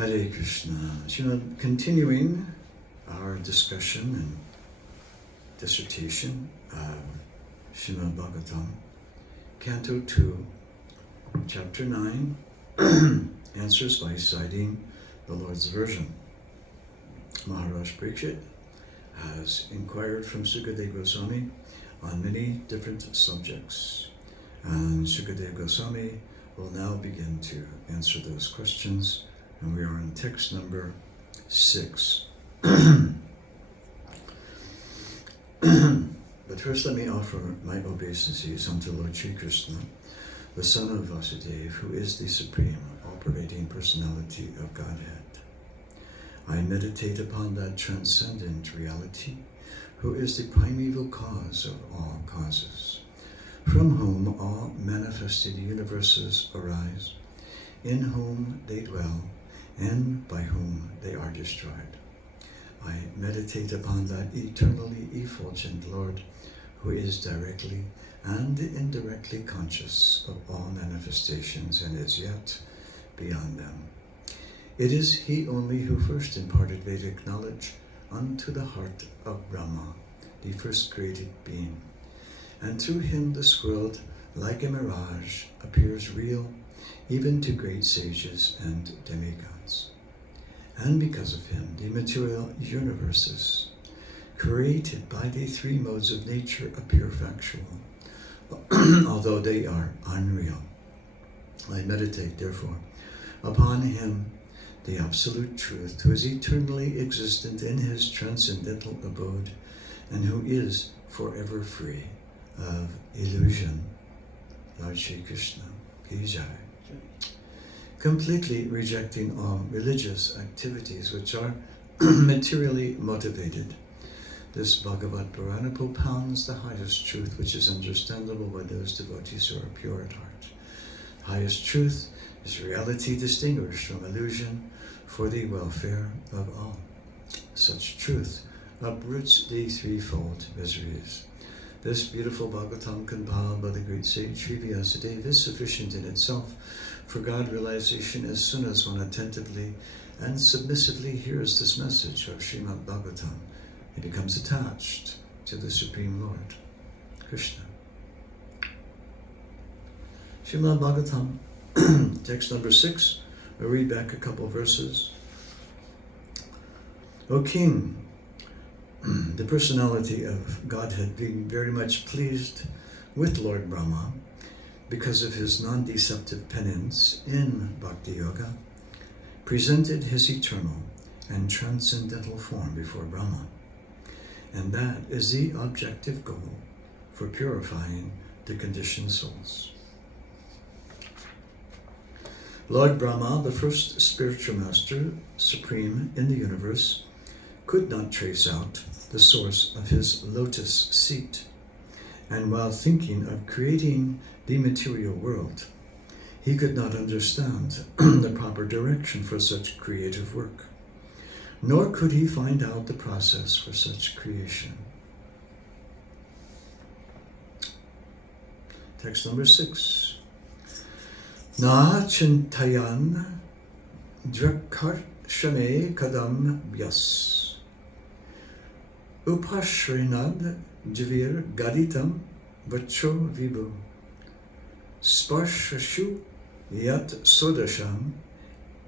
Hare Krishna. Continuing our discussion and dissertation of Srimad Bhagavatam Canto 2, Chapter 9, answers by citing the Lord's version. Maharaj Parikshit has inquired from Sukadeva Goswami on many different subjects, and Sukadeva Goswami will now begin to answer those questions, and we are in text number 6. But first let me offer my obeisances unto Lord Sri Krishna, the son of Vasudeva, who is the supreme all-pervading personality of Godhead. I meditate upon that transcendent reality, who is the primeval cause of all causes, from whom all manifested universes arise, in whom they dwell, and by whom they are destroyed. I meditate upon that eternally effulgent Lord, who is directly and indirectly conscious of all manifestations and is yet beyond them. It is He only who first imparted Vedic knowledge unto the heart of Brahma, the first created being, and through Him this world, like a mirage, appears real even to great sages and demigods. And because of Him, the material universes, created by the three modes of nature, appear factual, although they are unreal. I meditate, therefore, upon Him, the Absolute Truth, who is eternally existent in His transcendental abode, and who is forever free of illusion. Lord Shri Krishna, Ki Jai. Completely rejecting all religious activities which are materially motivated, this Bhagavad Purana propounds the highest truth which is understandable by those devotees who are pure at heart. Highest truth is reality distinguished from illusion for the welfare of all. Such truth uproots the threefold miseries. This beautiful Bhagavatam compiled by the great sage Sri Vyasadeva is sufficient in itself for God realization as soon as one attentively and submissively hears this message of Srimad Bhagavatam. He becomes attached to the Supreme Lord, Krishna. Srimad Bhagavatam, text number 6. We'll read back a couple verses. O King, the personality of Godhead, being very much pleased with Lord Brahma because of his non-deceptive penance in Bhakti Yoga, presented his eternal and transcendental form before Brahma. And that is the objective goal for purifying the conditioned souls. Lord Brahma, the first spiritual master, supreme in the universe, could not trace out the source of his lotus seat, and while thinking of creating the material world, he could not understand the proper direction for such creative work, nor could he find out the process for such creation. Text number 6. Na chintayan drakarshane kadam vyas upashrinad javir gaditam vacho vibhu sparshashu yat sodasham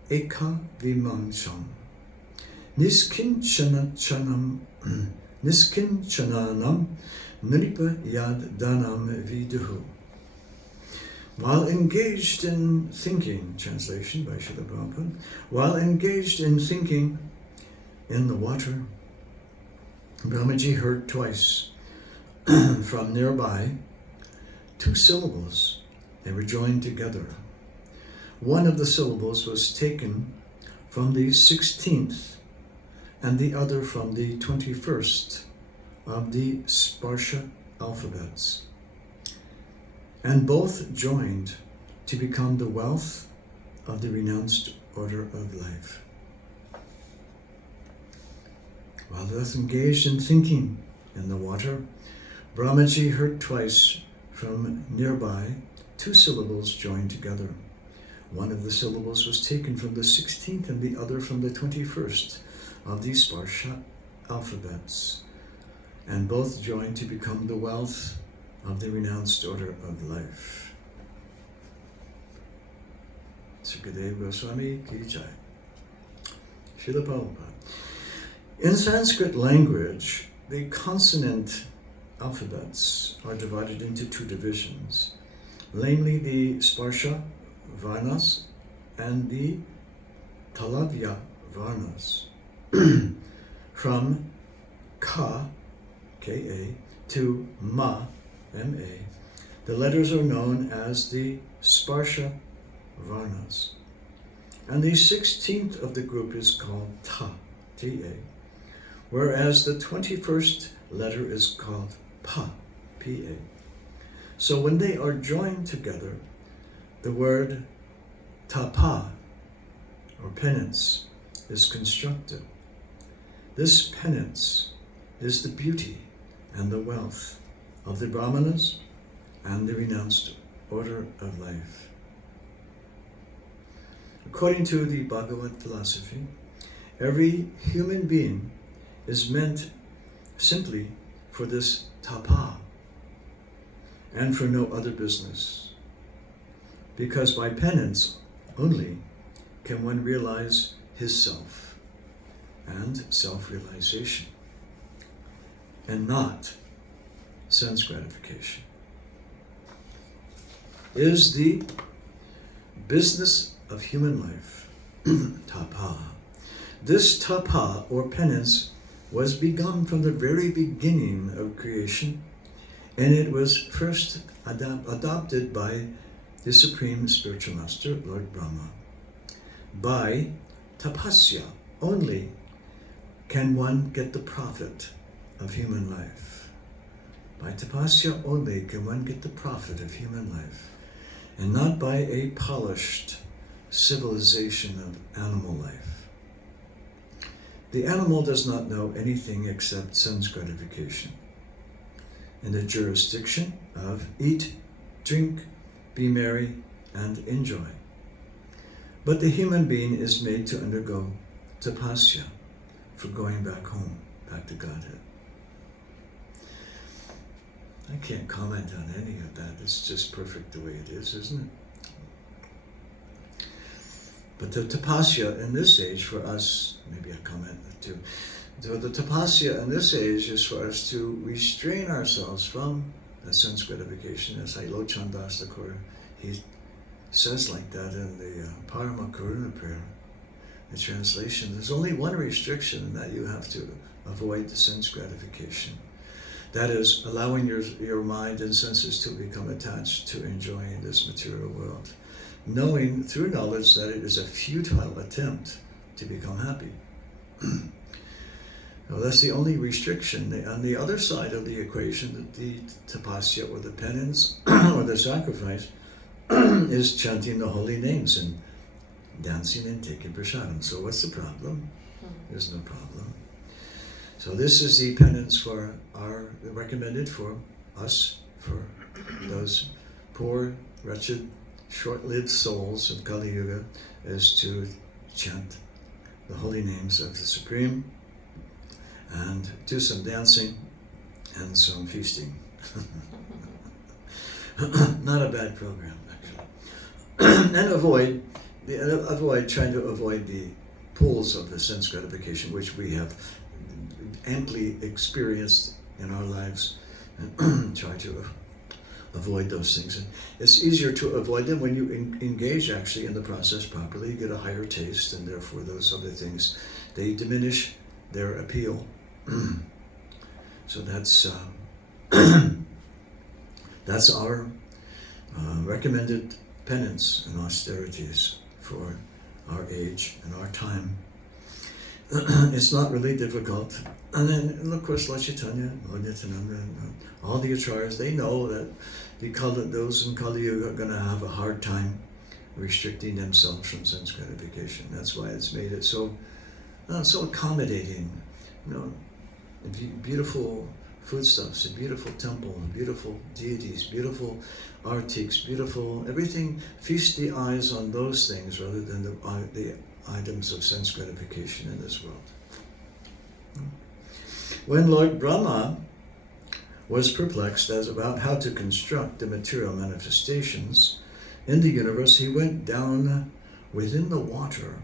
eka vimansham niskinchananam nripa yad danam viduhu. While engaged in thinking, translation by Srila Prabhupada, while engaged in thinking in the water, Brahmaji heard twice from nearby 2 syllables. They were joined together. One of the syllables was taken from the 16th and the other from the 21st of the Sparsha alphabets, and both joined to become the wealth of the renounced order of life. While thus engaged in thinking in the water, Brahmaji heard twice from nearby 2 syllables joined together. One of the syllables was taken from the 16th and the other from the 21st of the Sparsha alphabets, and both joined to become the wealth of the renounced order of life. Sukadeva Swami ki jai. Srila Prabhupada. In Sanskrit language, the consonant alphabets are divided into two divisions, namely the Sparsha Varnas and the Talavya Varnas. From Ka, K-A, to Ma, M-A, the letters are known as the Sparsha Varnas. And the 16th of the group is called Ta, T-A, whereas the 21st letter is called Pa, P-A. So when they are joined together, the word tapa, or penance, is constructed. This penance is the beauty and the wealth of the Brahmanas and the renounced order of life. According to the Bhagavad philosophy, every human being is meant simply for this tapa and for no other business. Because by penance only can one realize his self and self-realization, and not sense gratification. Is the business of human life tapa. This tapa, or penance, was begun from the very beginning of creation, and it was first adopted by the Supreme Spiritual Master, Lord Brahma. By tapasya only can one get the profit of human life. By tapasya only can one get the profit of human life, and not by a polished civilization of animal life. The animal does not know anything except sense gratification, in the jurisdiction of eat, drink, be merry, and enjoy. But the human being is made to undergo tapasya for going back home, back to Godhead. I can't comment on any of that. It's just perfect the way it is, isn't it? But the tapasya in this age for us, maybe I comment too, the tapasya in this age is for us to restrain ourselves from the sense gratification. As Hailo Chandas Thakur, he says like that in the Parama Karuna prayer, the translation. There's only one restriction, and that you have to avoid the sense gratification. That is, allowing your mind and senses to become attached to enjoying this material world, knowing through knowledge that it is a futile attempt to become happy. Now, that's the only restriction. On the other side of the equation, the tapasya, or the penance, or the sacrifice, is chanting the holy names and dancing and taking prasadam. So what's the problem? There's no problem. So this is the penance for recommended for us, for those poor, wretched, short-lived souls of Kali Yuga, is to chant the holy names of the Supreme and do some dancing and some feasting. Not a bad program, actually. And avoid trying to avoid the pools of the sense gratification, which we have amply experienced in our lives, and try to avoid those things. And it's easier to avoid them when you engage actually in the process properly. You get a higher taste, and therefore those other things, they diminish their appeal. So that's our recommended penance and austerities for our age and our time. It's not really difficult. And then, and of course, Lord Chaitanya, Lord Nityananda, all the acharyas, they know that those in Kali Yuga are going to have a hard time restricting themselves from sense gratification. That's why it's made it so accommodating. Beautiful foodstuffs, a beautiful temple, beautiful deities, beautiful artiques, beautiful everything. Feast the eyes on those things rather than the items of sense gratification in this world. When Lord Brahma was perplexed as about how to construct the material manifestations in the universe, he went down within the water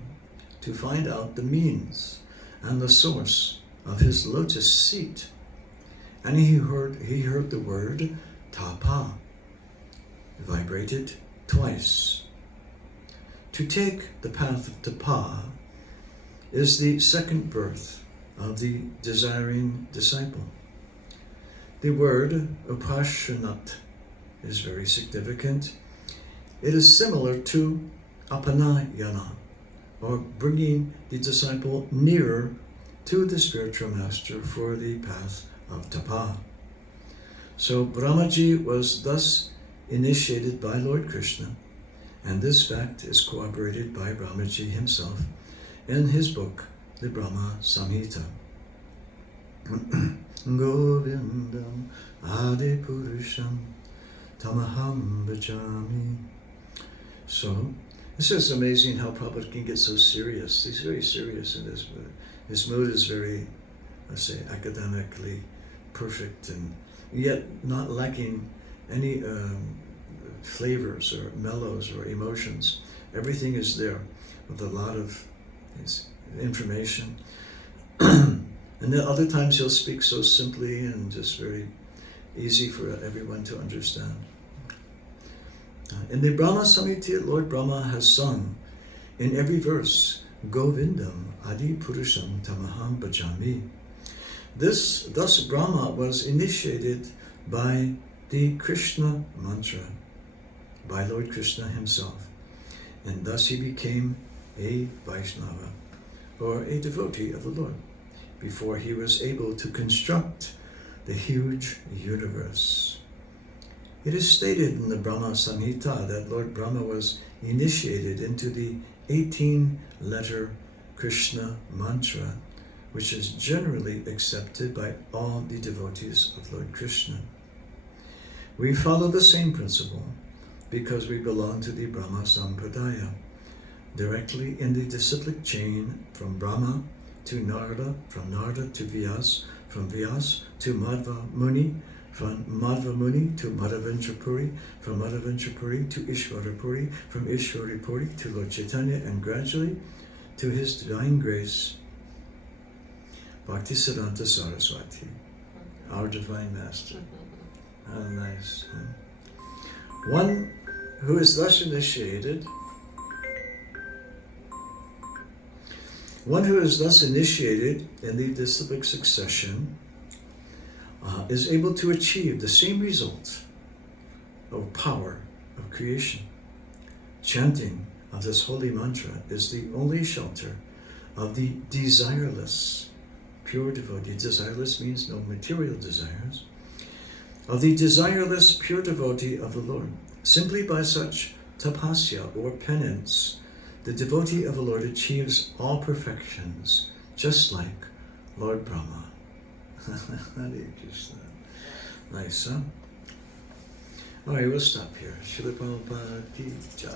to find out the means and the source of his lotus seat. And he heard the word tapa, vibrated twice. To take the path of tapa is the second birth of the desiring disciple. The word upashanat is very significant. It is similar to apanayana, or bringing the disciple nearer to the spiritual master for the path of tapa. So Brahmaji was thus initiated by Lord Krishna, and this fact is corroborated by Brahmaji himself in his book, the Brahma Samhita. Govindam Adi Purusham Tamaham Bhajami. So, this is amazing how Prabhupada can get so serious. He's very serious in this mood. His mood is very, let's say, academically perfect, and yet not lacking any flavors or mellows or emotions. Everything is there with a lot of information. And then other times he'll speak so simply and just very easy for everyone to understand. In the Brahma Samhita, Lord Brahma has sung in every verse, Govindam Adi Purusham Tamaham Bhajami. Thus Brahma was initiated by the Krishna mantra, by Lord Krishna himself, and thus he became a Vaishnava, or a devotee of the Lord, before he was able to construct the huge universe. It is stated in the Brahma Samhita that Lord Brahma was initiated into the 18-letter Krishna mantra, which is generally accepted by all the devotees of Lord Krishna. We follow the same principle because we belong to the Brahma Sampradaya, directly in the disciplic chain from Brahma to Narada, from Narada to Vyas, from Vyas to Madhva Muni, from Madhva Muni to Madhaventrapuri, from Madhaventrapuri to Ishvarapuri, from Ishvarapuri to Lord Chaitanya, and gradually to His Divine Grace, Bhaktivedanta Saraswati, our Divine Master. How nice. Huh? One who is thus initiated in the disciplic succession is able to achieve the same result or power of creation. Chanting of this holy mantra is the only shelter of the desireless, pure devotee. Desireless means no material desires. Of the desireless, pure devotee of the Lord. Simply by such tapasya or penance, the devotee of the Lord achieves all perfections, just like Lord Brahma. Hare Krishna. Nice, huh? All right, we'll stop here. Srila Prabhupada ki jai.